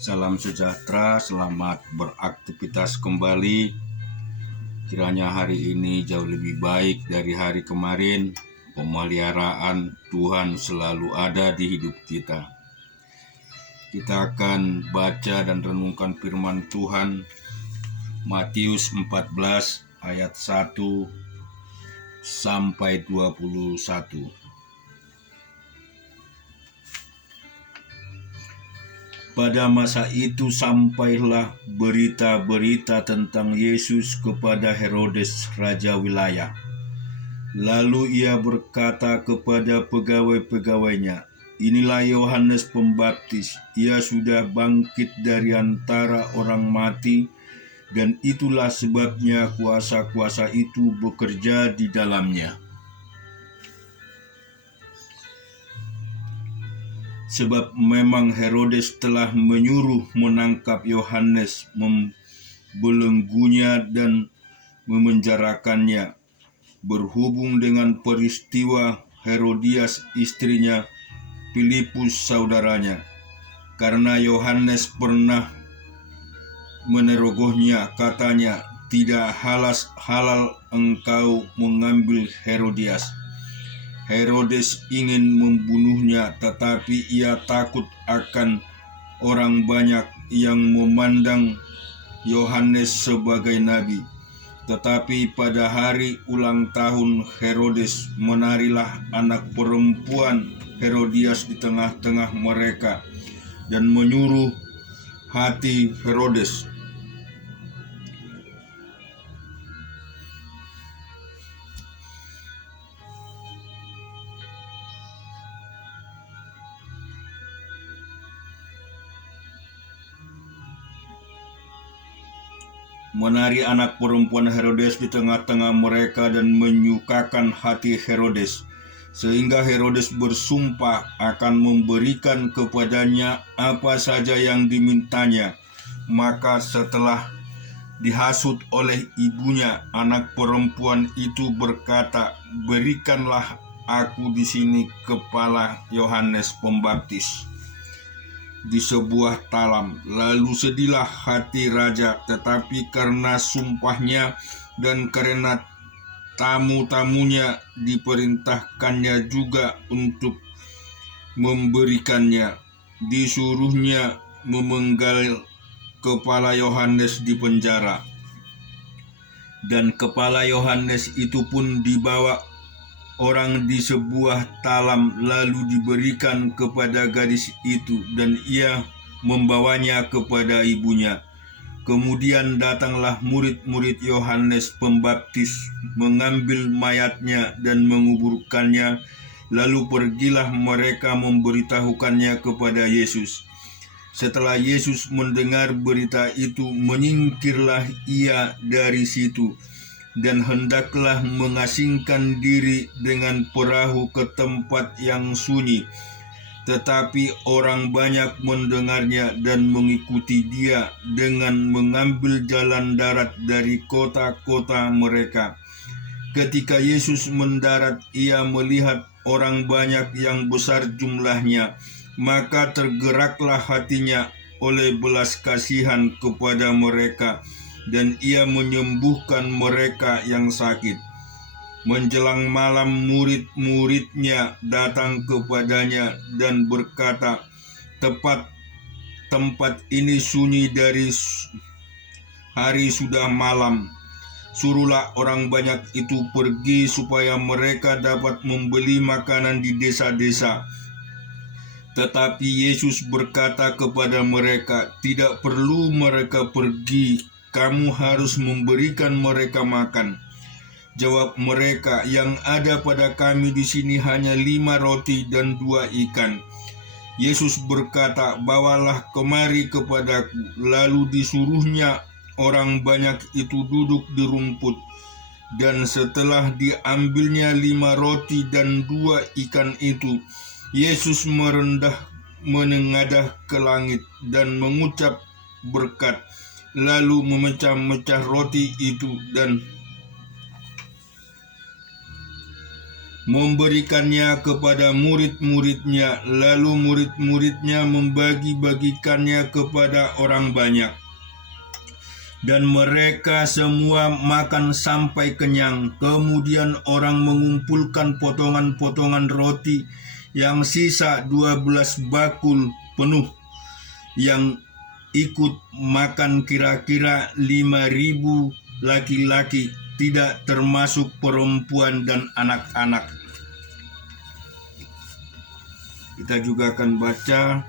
Salam sejahtera, selamat beraktivitas kembali. Kiranya hari ini jauh lebih baik dari hari kemarin. Pemeliharaan Tuhan selalu ada di hidup kita. Kita akan baca dan renungkan firman Tuhan Matius 14 ayat 1 sampai 21. Pada masa itu sampailah berita-berita tentang Yesus kepada Herodes raja wilayah. Lalu ia berkata kepada pegawai-pegawainya, "Inilah Yohanes Pembaptis, ia sudah bangkit dari antara orang mati, dan itulah sebabnya kuasa-kuasa itu bekerja di dalamnya." Sebab memang Herodes telah menyuruh menangkap Yohanes, membelenggunya dan memenjarakannya, berhubung dengan peristiwa Herodias istrinya Filipus saudaranya, karena Yohanes pernah menerogohnya, katanya, "Tidak halal engkau mengambil Herodias." Herodes ingin membunuhnya, tetapi ia takut akan orang banyak yang memandang Yohanes sebagai nabi. Tetapi pada hari ulang tahun Herodes, menarilah anak perempuan Herodias di tengah-tengah mereka, dan menyuruh hati Herodes menari anak perempuan Herodes di tengah-tengah mereka dan menyukakan hati Herodes, sehingga Herodes bersumpah akan memberikan kepadanya apa saja yang dimintanya. Maka setelah dihasut oleh ibunya, anak perempuan itu berkata, "Berikanlah aku di sini kepala Yohanes Pembaptis di sebuah talam." Lalu sedihlah hati raja, tetapi karena sumpahnya dan karena tamu-tamunya diperintahkannya juga untuk memberikannya, disuruhnya memenggal kepala Yohanes di penjara. Dan kepala Yohanes itu pun dibawa orang di sebuah talam, lalu diberikan kepada gadis itu, dan ia membawanya kepada ibunya. Kemudian datanglah murid-murid Yohanes Pembaptis, mengambil mayatnya dan menguburkannya. Lalu pergilah mereka memberitahukannya kepada Yesus. Setelah Yesus mendengar berita itu, menyingkirlah ia dari situ, dan hendaklah mengasingkan diri dengan perahu ke tempat yang sunyi. Tetapi orang banyak mendengarnya dan mengikuti dia dengan mengambil jalan darat dari kota-kota mereka. Ketika Yesus mendarat, ia melihat orang banyak yang besar jumlahnya, maka tergeraklah hatinya oleh belas kasihan kepada mereka, dan ia menyembuhkan mereka yang sakit. Menjelang malam, murid-muridnya datang kepadanya dan berkata, "Tempat ini sunyi dari hari sudah malam. Suruhlah orang banyak itu pergi supaya mereka dapat membeli makanan di desa-desa." Tetapi Yesus berkata kepada mereka, "Tidak perlu mereka pergi, kamu harus memberikan mereka makan." Jawab mereka, "Yang ada pada kami di sini hanya 5 roti dan 2 ikan." Yesus berkata, "Bawalah kemari kepadaku." Lalu disuruhnya orang banyak itu duduk di rumput. Dan setelah diambilnya 5 roti dan 2 ikan itu, Yesus menengadah ke langit dan mengucap berkat, lalu memecah-mecah roti itu dan memberikannya kepada murid-muridnya, lalu murid-muridnya membagi-bagikannya kepada orang banyak. Dan mereka semua makan sampai kenyang. Kemudian orang mengumpulkan potongan-potongan roti yang sisa 12 bakul penuh, yang ikut makan kira-kira 5.000 laki-laki, tidak termasuk perempuan dan anak-anak. Kita juga akan baca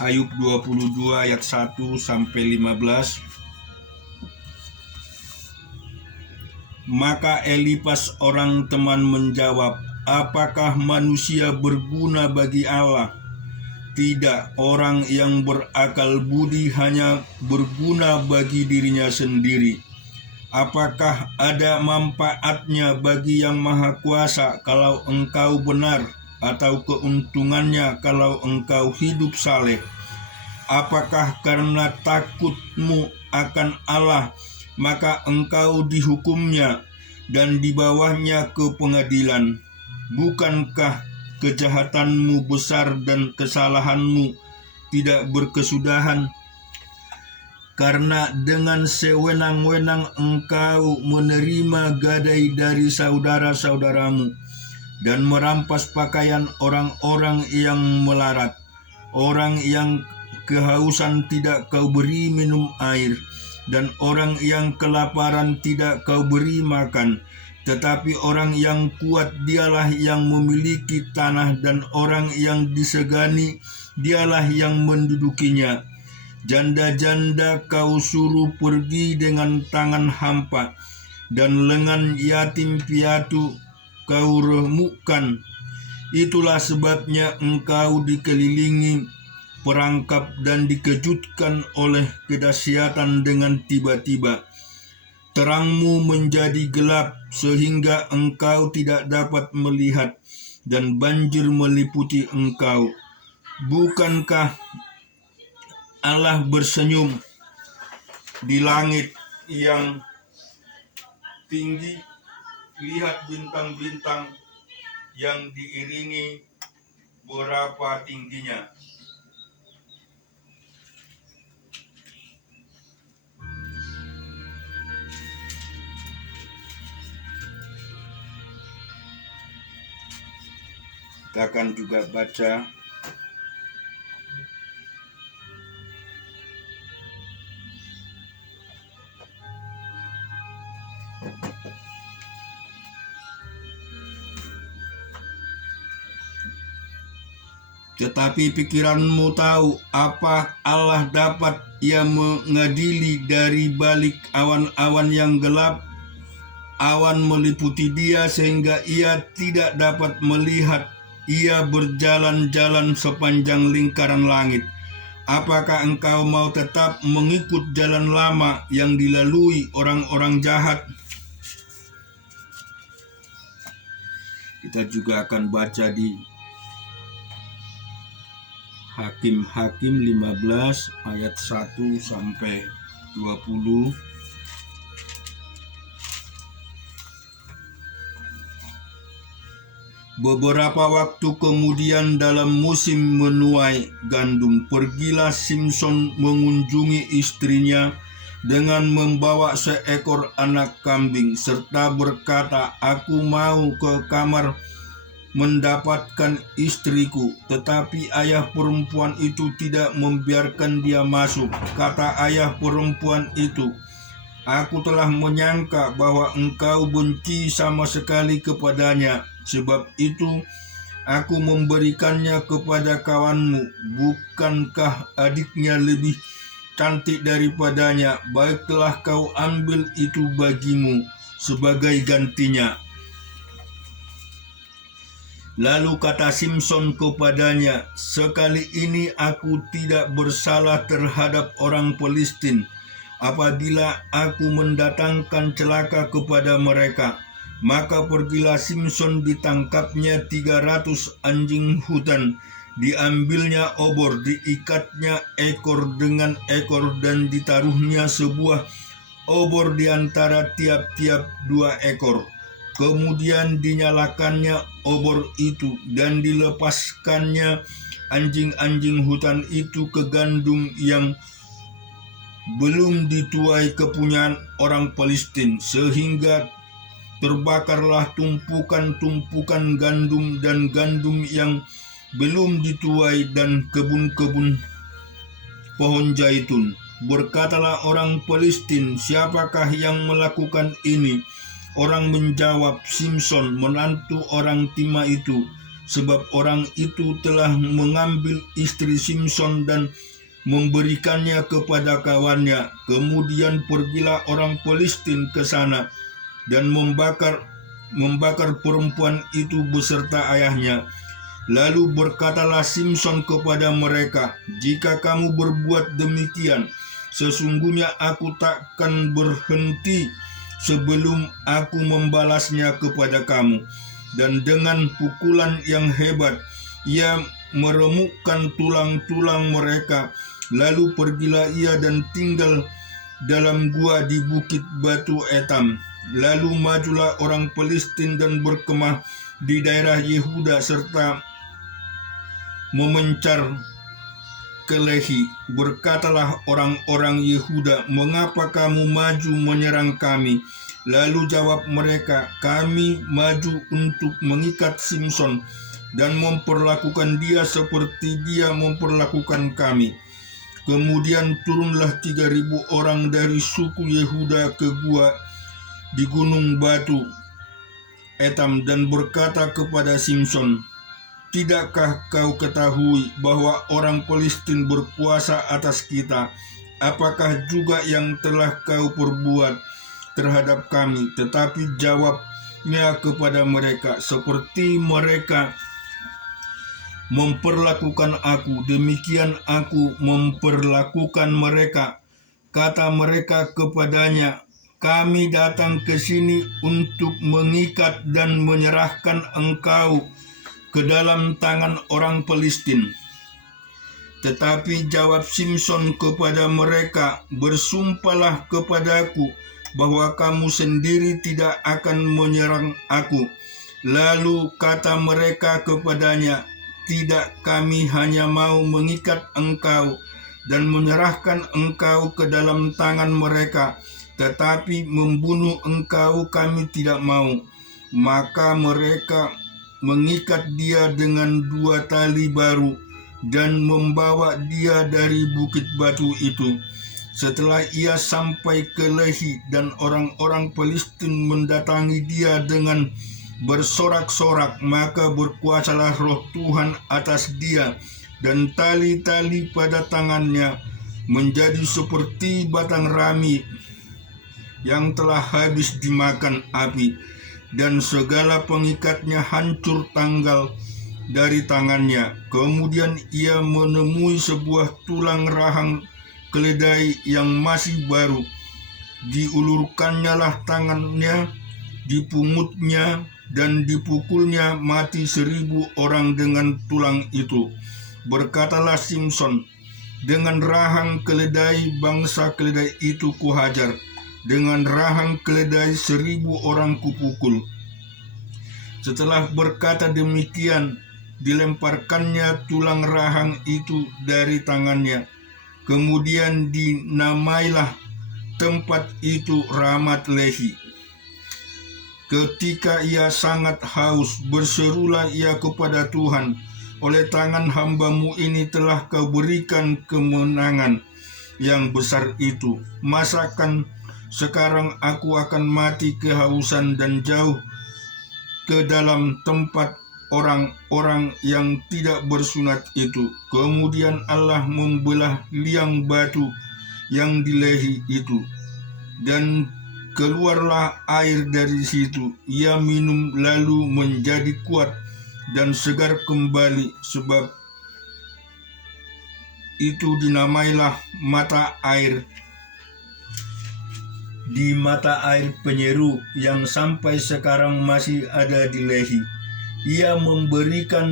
Ayub 22 ayat 1 sampai 15. Maka Elifas orang teman menjawab, apakah manusia berguna bagi Allah? Tidak, orang yang berakal budi hanya berguna bagi dirinya sendiri. Apakah ada manfaatnya bagi Yang Maha Kuasa kalau engkau benar, atau keuntungannya kalau engkau hidup saleh? Apakah karena takutmu akan Allah maka engkau dihukumnya dan dibawanya ke pengadilan? Bukankah kejahatanmu besar dan kesalahanmu tidak berkesudahan? Karena dengan sewenang-wenang engkau menerima gadai dari saudara-saudaramu dan merampas pakaian orang-orang yang melarat. Orang yang kehausan tidak kau beri minum air, dan orang yang kelaparan tidak kau beri makan. Tetapi orang yang kuat dialah yang memiliki tanah, dan orang yang disegani dialah yang mendudukinya. Janda-janda kau suruh pergi dengan tangan hampa, dan lengan yatim piatu kau remukkan. Itulah sebabnya engkau dikelilingi perangkap dan dikejutkan oleh kedahsyatan dengan tiba-tiba. Terangmu menjadi gelap sehingga engkau tidak dapat melihat, dan banjir meliputi engkau. Bukankah Allah bersenyum di langit yang tinggi? Lihat bintang-bintang yang diiringi berapa tingginya. Kita akan juga baca tetapi pikiranmu tahu apa Allah dapat ia mengadili dari balik awan-awan yang gelap. Awan meliputi dia sehingga ia tidak dapat melihat. Ia berjalan-jalan sepanjang lingkaran langit. Apakah engkau mau tetap mengikut jalan lama yang dilalui orang-orang jahat? Kita juga akan baca di Hakim-Hakim 15 ayat 1 sampai 20. Beberapa waktu kemudian dalam musim menuai gandum, pergilah Simson mengunjungi istrinya dengan membawa seekor anak kambing, serta berkata, aku mau ke kamar mendapatkan istriku. Tetapi ayah perempuan itu tidak membiarkan dia masuk. Kata ayah perempuan itu, aku telah menyangka bahwa engkau benci sama sekali kepadanya. Sebab itu aku memberikannya kepada kawanmu. Bukankah adiknya lebih cantik daripadanya? Baiklah, kau ambil itu bagimu sebagai gantinya. Lalu kata Simson kepadanya, sekali ini aku tidak bersalah terhadap orang Filistin. Apabila aku mendatangkan celaka kepada mereka, maka pergilah Simson, ditangkapnya 300 anjing hutan, diambilnya obor, diikatnya ekor dengan ekor, dan ditaruhnya sebuah obor di antara tiap-tiap 2 ekor. Kemudian dinyalakannya obor itu dan dilepaskannya anjing-anjing hutan itu ke gandum yang belum dituai kepunyaan orang Palestina, sehingga terbakarlah tumpukan-tumpukan gandum dan gandum yang belum dituai dan kebun-kebun pohon zaitun. Berkatalah orang Palestina, siapakah yang melakukan ini? Orang menjawab, Simson, menantu orang Timna itu, sebab orang itu telah mengambil istri Simson dan memberikannya kepada kawannya. Kemudian pergilah orang Palestina ke sana dan membakar perempuan itu beserta ayahnya. Lalu berkatalah Simson kepada mereka, jika kamu berbuat demikian, sesungguhnya aku takkan berhenti sebelum aku membalasnya kepada kamu. Dan dengan pukulan yang hebat, ia meremukkan tulang-tulang mereka. Lalu pergilah ia dan tinggal dalam gua di bukit batu Etam. Lalu majulah orang Palestina dan berkemah di daerah Yehuda serta memencar ke Lehi. Berkatalah orang-orang Yehuda, mengapa kamu maju menyerang kami? Lalu jawab mereka, kami maju untuk mengikat Simson dan memperlakukan dia seperti dia memperlakukan kami. Kemudian turunlah 3.000 orang dari suku Yehuda ke gua di gunung batu Etam dan berkata kepada Simson, tidakkah kau ketahui bahwa orang Palestina berkuasa atas kita? Apakah juga yang telah kau perbuat terhadap kami? Tetapi jawabnya kepada mereka, seperti mereka memperlakukan aku, demikian aku memperlakukan mereka. Kata mereka kepadanya, kami datang ke sini untuk mengikat dan menyerahkan engkau ke dalam tangan orang Palestina. Tetapi jawab Simson kepada mereka, bersumpahlah kepadaku bahwa kamu sendiri tidak akan menyerang aku. Lalu kata mereka kepadanya, tidak, kami hanya mau mengikat engkau dan menyerahkan engkau ke dalam tangan mereka, tetapi membunuh engkau kami tidak mau. Maka mereka mengikat dia dengan 2 tali baru dan membawa dia dari bukit batu itu. Setelah ia sampai ke Lehi dan orang-orang Palestina mendatangi dia dengan bersorak-sorak, maka berkuasalah roh Tuhan atas dia, dan tali-tali pada tangannya menjadi seperti batang rami yang telah habis dimakan api, dan segala pengikatnya hancur tanggal dari tangannya. Kemudian ia menemui sebuah tulang rahang keledai yang masih baru. Diulurkannya lah tangannya, dipungutnya dan dipukulnya mati 1.000 orang dengan tulang itu. Berkatalah Simson, dengan rahang keledai bangsa keledai itu kuhajar, dengan rahang keledai 1.000 orang kupukul. Setelah berkata demikian, dilemparkannya tulang rahang itu dari tangannya. Kemudian dinamailah tempat itu Ramat Lehi. Ketika ia sangat haus, berserulah ia kepada Tuhan, oleh tangan hambamu ini telah kau berikan kemenangan yang besar itu. Masakan sekarang aku akan mati kehausan dan jauh ke dalam tempat orang-orang yang tidak bersunat itu. Kemudian Allah membelah liang batu yang di Lehi itu, dan keluarlah air dari situ. Ia minum lalu menjadi kuat dan segar kembali, sebab itu dinamailah mata air, di mata air penyeru yang sampai sekarang masih ada di Lehi. Ia memerintah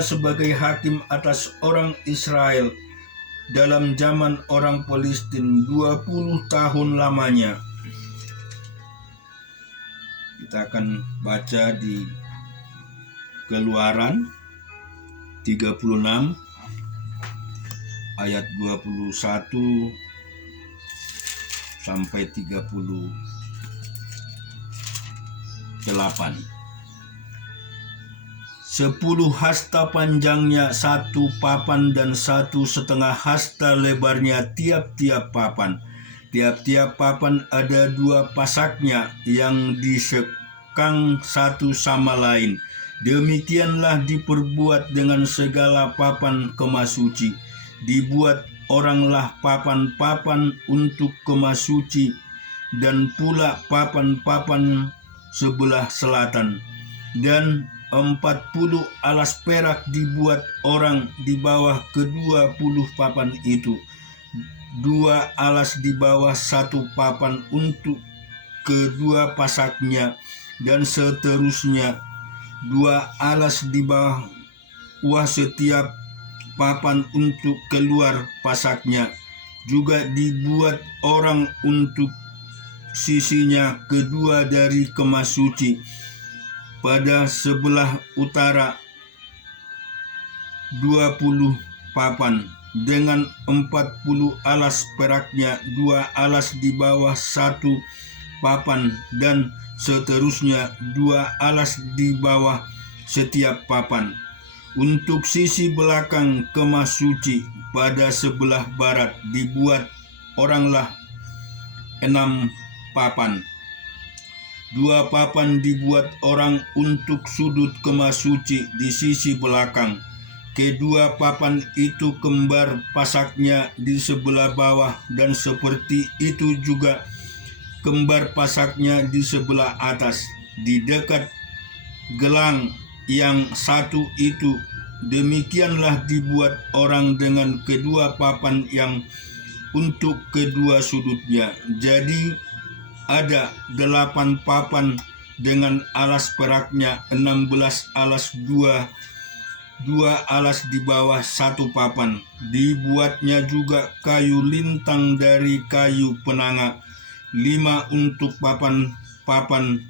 sebagai hakim atas orang Israel dalam zaman orang Palestina 20 tahun lamanya. Kita akan baca di Keluaran 36 ayat 21 sampai 38. 10 hasta panjangnya satu papan dan 1,5 hasta lebarnya tiap-tiap papan. Tiap-tiap papan ada 2 pasaknya yang disekang satu sama lain. Demikianlah diperbuat dengan segala papan kemah suci. Dibuat oranglah papan-papan untuk kemah suci dan pula papan-papan sebelah selatan. Dan 40 alas perak dibuat orang di bawah ke-20 papan itu. 2 alas di bawah 1 papan untuk kedua pasaknya, dan seterusnya 2 alas di bawah setiap papan untuk keluar pasaknya. Juga dibuat orang untuk sisinya kedua dari kemah suci pada sebelah utara 20 papan, dengan 40 alas peraknya, 2 alas di bawah 1 papan, dan seterusnya 2 alas di bawah setiap papan. Untuk sisi belakang kemah suci pada sebelah barat dibuat oranglah 6 papan. 2 papan dibuat orang untuk sudut kemah suci di sisi belakang. Kedua papan itu kembar pasaknya di sebelah bawah, dan seperti itu juga kembar pasaknya di sebelah atas, di dekat gelang yang satu itu. Demikianlah dibuat orang dengan kedua papan yang untuk kedua sudutnya. Jadi ada 8 papan dengan alas peraknya, 16 alas, 2 alas di bawah 1 papan. Dibuatnya juga kayu lintang dari kayu penanga, 5 untuk papan-papan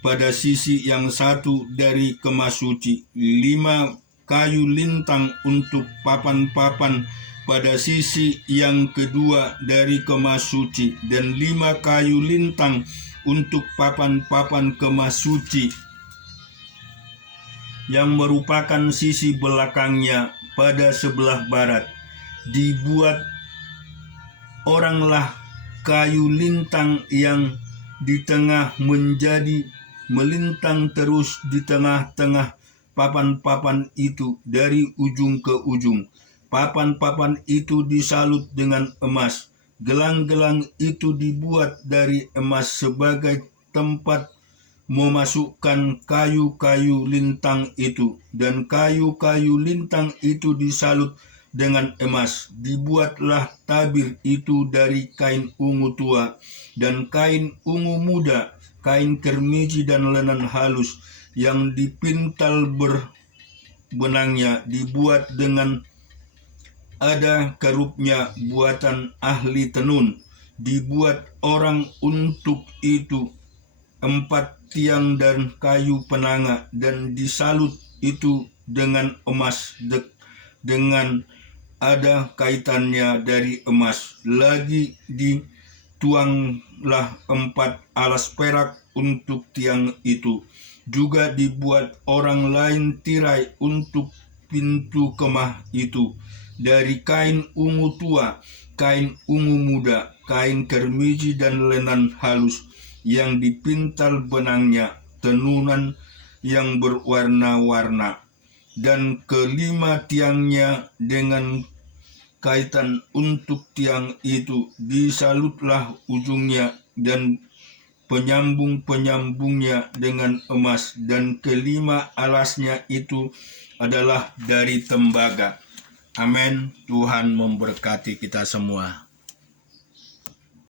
pada sisi yang satu dari kemah suci, 5 kayu lintang untuk papan-papan pada sisi yang kedua dari kemah suci, dan 5 kayu lintang untuk papan-papan kemah suci yang merupakan sisi belakangnya pada sebelah barat. Dibuat oranglah kayu lintang yang di tengah menjadi melintang terus di tengah-tengah papan-papan itu dari ujung ke ujung. Papan-papan itu disalut dengan emas. Gelang-gelang itu dibuat dari emas sebagai tempat memasukkan kayu-kayu lintang itu, dan kayu-kayu lintang itu disalut dengan emas. Dibuatlah tabir itu dari kain ungu tua dan kain ungu muda, kain kermiji dan lenan halus yang dipintal berbenangnya. Dibuat dengan ada kerupnya buatan ahli tenun. Dibuat orang untuk itu 4 tiang dan kayu penanga, dan disalut itu dengan emas dengan ada kaitannya dari emas. Lagi dituanglah 4 alas perak untuk tiang itu. Juga dibuat orang lain tirai untuk pintu kemah itu dari kain ungu tua, kain ungu muda, kain kermiji dan lenan halus yang dipintal benangnya, tenunan yang berwarna-warna. Dan kelima tiangnya dengan kaitan untuk tiang itu disalutlah ujungnya dan penyambung-penyambungnya dengan emas, dan kelima alasnya itu adalah dari tembaga. Amin. Tuhan memberkati kita semua.